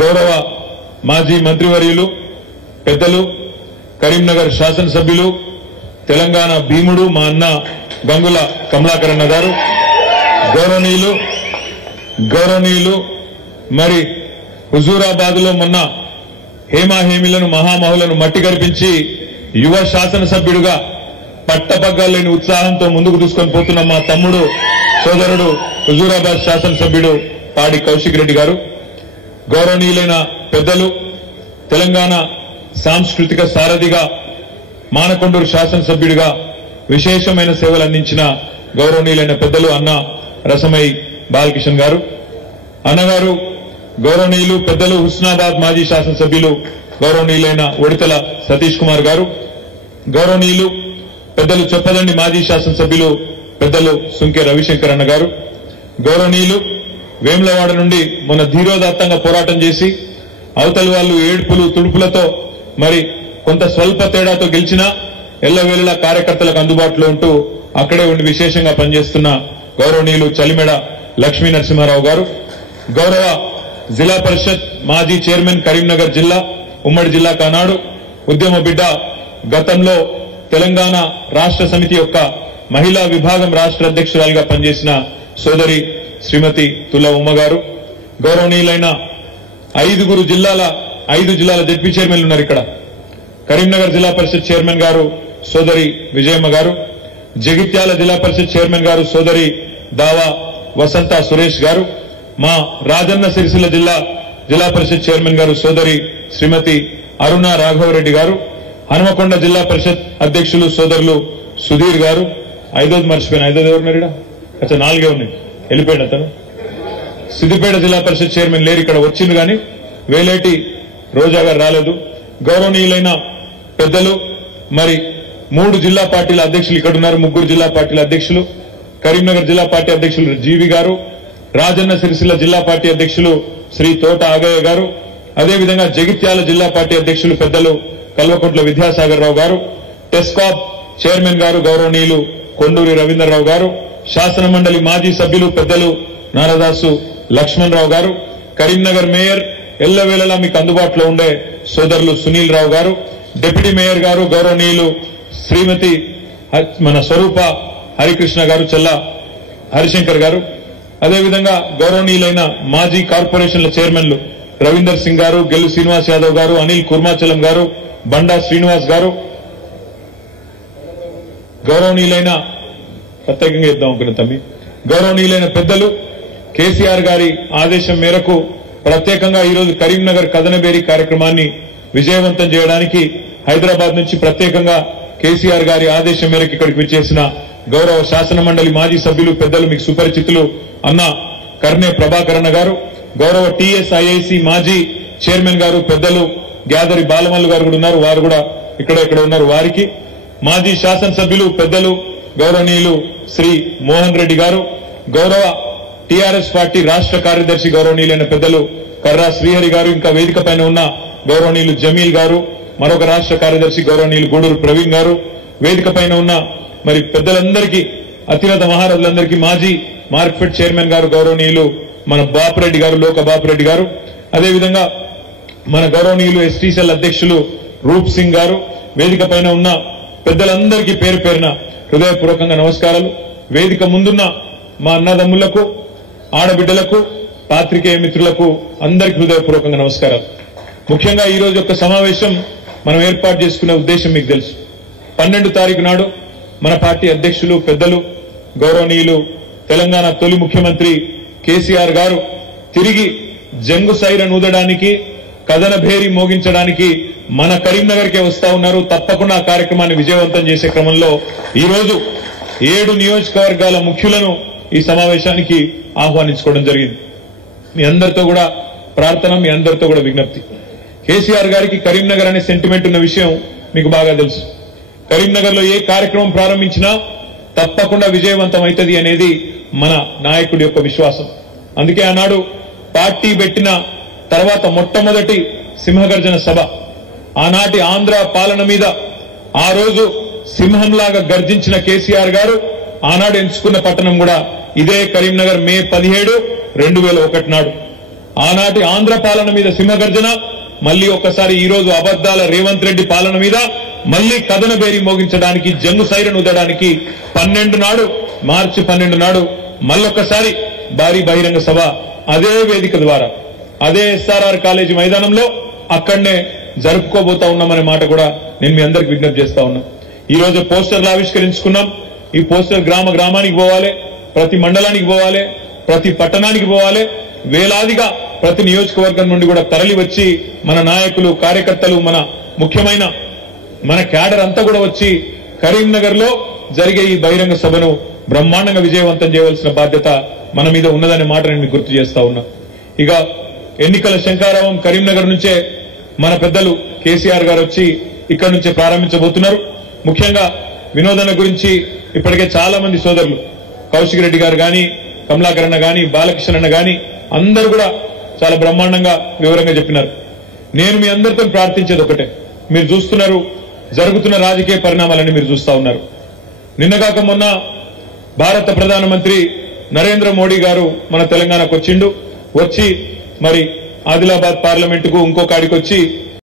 గౌరవ మాజీ మంత్రివర్యులు పెద్దలు కరీంనగర్ శాసనసభ్యులు తెలంగాణ భీముడు మా అన్న గంగుల కమలాకర్ అన్న గారు, గౌరవనీయులు మరి హుజూరాబాద్ లో మొన్న హేమాహేమిలను మహామహులను మట్టి గర్పించి యువ శాసనసభ్యుడిగా పట్టపగ్గాలేని ఉత్సాహంతో ముందుకు దూసుకొని పోతున్న మా తమ్ముడు సోదరుడు హుజూరాబాద్ శాసనసభ్యుడు పాడి కౌశిక్ రెడ్డి గారు, గౌరవనీయులైన పెద్దలు తెలంగాణ సాంస్కృతిక సారథిగా మానకొండూరు శాసనసభ్యుడిగా విశేషమైన సేవలు అందించిన గౌరవనీయులైన పెద్దలు అన్న రసమై బాలకిషన్ గారు, అన్నగారు గౌరవనీయులు పెద్దలు హుస్నాబాద్ మాజీ శాసనసభ్యులు గౌరవనీయులైన ఒడితల సతీష్ కుమార్ గారు, గౌరవనీయులు పెద్దలు చొప్పదండి మాజీ శాసనసభ్యులు పెద్దలు సుంకె రవిశంకర్ అన్న గారు, గౌరవనీయులు వేములవాడ నుండి మొన్న ధీరోదాత్తంగా పోరాటం చేసి అవతలి వాళ్ళు ఏడుపులు తుడుపులతో మరి కొంత స్వల్ప తేడాతో గెలిచినా ఎల్లవేళలా కార్యకర్తలకు అందుబాటులో ఉంటూ అక్కడే ఉండి విశేషంగా పనిచేస్తున్న గౌరవనీయులు చలిమెడ లక్ష్మీ నరసింహారావు గారు, గౌరవ జిల్లా పరిషత్ మాజీ చైర్మన్ కరీంనగర్ జిల్లా ఉమ్మడి జిల్లా కానాడు ఉద్యమ బిడ్డ, గతంలో తెలంగాణ రాష్ట్ర సమితి యొక్క మహిళా విభాగం రాష్ట్ర అధ్యక్షురాలిగా పనిచేసిన సోదరి శ్రీమతి తుల ఉమ్మ గారు, గౌరవనీయులైన 5 జిల్లాల జడ్పీ చైర్మన్లు ఉన్నారు ఇక్కడ. కరీంనగర్ జిల్లా పరిషత్ చైర్మన్ గారు సోదరి విజయమ్మ గారు, జగిత్యాల జిల్లా పరిషత్ చైర్మన్ గారు సోదరి దావా వసంత సురేష్ గారు, మా రాజన్న సిరిసిల్ల జిల్లా పరిషత్ చైర్మన్ గారు సోదరి శ్రీమతి అరుణ రాఘవరెడ్డి గారు, హనుమకొండ జిల్లా పరిషత్ అధ్యక్షులు సోదరులు సుధీర్ గారు, 5వ మర్చిపోయిన 5వ ఎవరున్నారా? అచ్చా 4 ఉన్నాయి, వెళ్ళిపోయాడు అతను. సిద్దిపేట జిల్లా పరిషత్ చైర్మన్ లేరు, ఇక్కడ వచ్చింది కానీ వేలేటి రోజా గారు రాలేదు. గౌరవనీయులైన పెద్దలు మరి 3 జిల్లా పార్టీల అధ్యక్షులు ఇక్కడ ఉన్నారు, 3 జిల్లా పార్టీల అధ్యక్షులు, కరీంనగర్ జిల్లా పార్టీ అధ్యక్షులు జీవి గారు, రాజన్న సిరిసిల్ల జిల్లా పార్టీ అధ్యక్షులు శ్రీ తోట ఆగయ్య గారు, అదేవిధంగా జగిత్యాల జిల్లా పార్టీ అధ్యక్షులు పెద్దలు కల్వకుంట్ల విద్యాసాగర్ రావు గారు, టెస్కాప్ చైర్మన్ గారు గౌరవనీయులు కొండూరి రవీంద్రరావు గారు, శాసన మండలి మాజీ సభ్యులు పెద్దలు నారదాసు లక్ష్మణరావు గారు, కరీంనగర్ మేయర్ ఎల్లవేళలా మీకు అందుబాటులో ఉండే సోదరులు సునీల్ రావు గారు, డిప్యూటీ మేయర్ గారు గౌరవనీయులు శ్రీమతి మన స్వరూప హరికృష్ణ గారు, చెల్ల హరిశంకర్ గారు, అదేవిధంగా గౌరవనీయులైన మాజీ కార్పొరేషన్ల చైర్మన్లు రవీందర్ సింగ్ గారు, గెల్లు శ్రీనివాస్ యాదవ్ గారు, అనిల్ కుర్మాచలం గారు, బండా శ్రీనివాస్ గారు, గౌరవనీయులైన ప్రత్యేకంగా ఇద్దాం అనుకున్న తమ్మి గౌరవనీయులైన పెద్దలు కేసీఆర్ గారి ఆదేశం మేరకు ప్రత్యేకంగా ఈరోజు కరీంనగర్ కథనబేరి కార్యక్రమాన్ని విజయవంతం చేయడానికి హైదరాబాద్ నుంచి ప్రత్యేకంగా కేసీఆర్ గారి ఆదేశం మేరకు ఇక్కడికి విచ్చేసిన గౌరవ శాసన మండలి మాజీ సభ్యులు పెద్దలు మీకు సుపరిచితులు అన్న కర్నే ప్రభాకర్ అన్న గారు, గౌరవ టీఎస్ఐఐసి మాజీ చైర్మన్ గారు పెద్దలు గ్యాదరి బాలమల్లు గారు కూడా ఉన్నారు, వారు కూడా ఇక్కడ ఉన్నారు. వారికి మాజీ శాసనసభ్యులు పెద్దలు గౌరవనీయులు శ్రీ మోహన్ రెడ్డి గారు, గౌరవ టీఆర్ఎస్ పార్టీ రాష్ట్ర కార్యదర్శి గౌరవనీయులైన పెద్దలు కర్రా శ్రీహరి గారు, ఇంకా వేదిక పైన ఉన్న గౌరవనీయులు జమీల్ గారు, మరొక రాష్ట్ర కార్యదర్శి గౌరవనీయులు గూడూరు ప్రవీణ్ గారు, వేదిక పైన ఉన్న మరి పెద్దలందరికీ అతిరథ మహారాజులందరికీ మాజీ మార్కెట్ చైర్మన్ గారు గౌరవనీయులు మన బాపురెడ్డి గారు, లోక బాపురెడ్డి గారు, అదేవిధంగా మన గౌరవనీయులు ఎస్టీసీఎల్ అధ్యక్షులు రూప్ సింగ్ గారు, వేదిక పైన ఉన్న పెద్దలందరికీ పేరు పేరున హృదయపూర్వకంగా నమస్కారాలు. వేదిక ముందున్న మా అన్నదమ్ములకు, ఆడబిడ్డలకు, పాత్రికేయ మిత్రులకు అందరికీ హృదయపూర్వకంగా నమస్కారాలు. ముఖ్యంగా ఈ రోజు యొక్క సమావేశం మనం ఏర్పాటు చేసుకునే ఉద్దేశం మీకు తెలుసు. 12 తారీఖు నాడు మన పార్టీ అధ్యక్షులు పెద్దలు గౌరవనీయులు తెలంగాణ తొలి ముఖ్యమంత్రి కేసీఆర్ గారు తిరిగి జంగు సైరన్ ఊదడానికి, కథన భేరి మోగించడానికి మన కరీంనగర్కే వస్తా ఉన్నారు. తప్పకుండా ఆ కార్యక్రమాన్ని విజయవంతం చేసే క్రమంలో ఈ రోజు 7 నియోజకవర్గాల ముఖ్యులను ఈ సమావేశానికి ఆహ్వానించుకోవడం జరిగింది. మీ అందరితో కూడా ప్రార్థన, మీ అందరితో కూడా విజ్ఞప్తి. కేసీఆర్ గారికి కరీంనగర్ అనే సెంటిమెంట్ ఉన్న విషయం మీకు బాగా తెలుసు. కరీంనగర్ లో ఏ కార్యక్రమం ప్రారంభించినా తప్పకుండా విజయవంతం అవుతుంది అనేది మన నాయకుడి యొక్క విశ్వాసం. అందుకే ఆనాడు పార్టీ పెట్టిన తర్వాత మొట్టమొదటి సింహగర్జన సభ, ఆనాటి ఆంధ్ర పాలన మీద ఆ రోజు సింహంలాగా గర్జించిన కేసీఆర్ గారు ఆనాడు ఎంచుకున్న పట్టణం కూడా ఇదే కరీంనగర్. మే 17, 2001 నాడు ఆనాటి ఆంధ్ర పాలన మీద సింహగర్జన, మళ్లీ ఒక్కసారి ఈ రోజు అబద్దాల రేవంత్ రెడ్డి పాలన మీద మళ్లీ కథన బేరి మోగించడానికి, జంగు సైరన్ ఊదడానికి 12 నాడు, మార్చి 12 నాడు మళ్ళొక్కసారి భారీ బహిరంగ సభ అదే వేదిక ద్వారా, అదే ఎస్ఆర్ఆర్ కాలేజీ మైదానంలో అక్కడనే జరుపుకోబోతా ఉన్నామనే మాట కూడా నేను మీ అందరికి విజ్ఞప్తి చేస్తా ఉన్నా. ఈ రోజు పోస్టర్లు ఆవిష్కరించుకున్నాం. ఈ పోస్టర్ గ్రామ గ్రామానికి పోవాలి, ప్రతి మండలానికి పోవాలి, ప్రతి పట్టణానికి పోవాలి. వేలాదిగా ప్రతి నియోజకవర్గం నుండి కూడా తరలి వచ్చి మన నాయకులు, కార్యకర్తలు, మన ముఖ్యమైన మన క్యాడర్ అంతా కూడా వచ్చి కరీంనగర్ లో జరిగే ఈ బహిరంగ సభను బ్రహ్మాండంగా విజయవంతం చేయవలసిన బాధ్యత మన మీద ఉన్నదనే మాట నేను మీకు గుర్తు చేస్తా ఉన్నా. ఇక ఎన్నికల శంఖారావం కరీంనగర్ నుంచే మన పెద్దలు కేసీఆర్ గారు వచ్చి ఇక్కడి నుంచే ప్రారంభించబోతున్నారు. ముఖ్యంగా వినోదన గురించి ఇప్పటికే చాలా మంది సోదరులు, కౌశిక్ రెడ్డి గారు గాని, కమలాకర్ అన్న గాని, బాలకృష్ణ అన్న గాని అందరూ కూడా చాలా బ్రహ్మాండంగా వివరంగా చెప్పినారు. నేను మీ అందరితో ప్రార్థించేది ఒకటే, మీరు చూస్తున్నారు జరుగుతున్న రాజకీయ పరిణామాలని మీరు చూస్తా ఉన్నారు. నిన్నగాక మొన్న భారత ప్రధానమంత్రి నరేంద్ర మోడీ గారు మన తెలంగాణకు వచ్చి మరి ఆదిలాబాద్ పార్లమెంటుకు ఇంకో కాడికి వచ్చి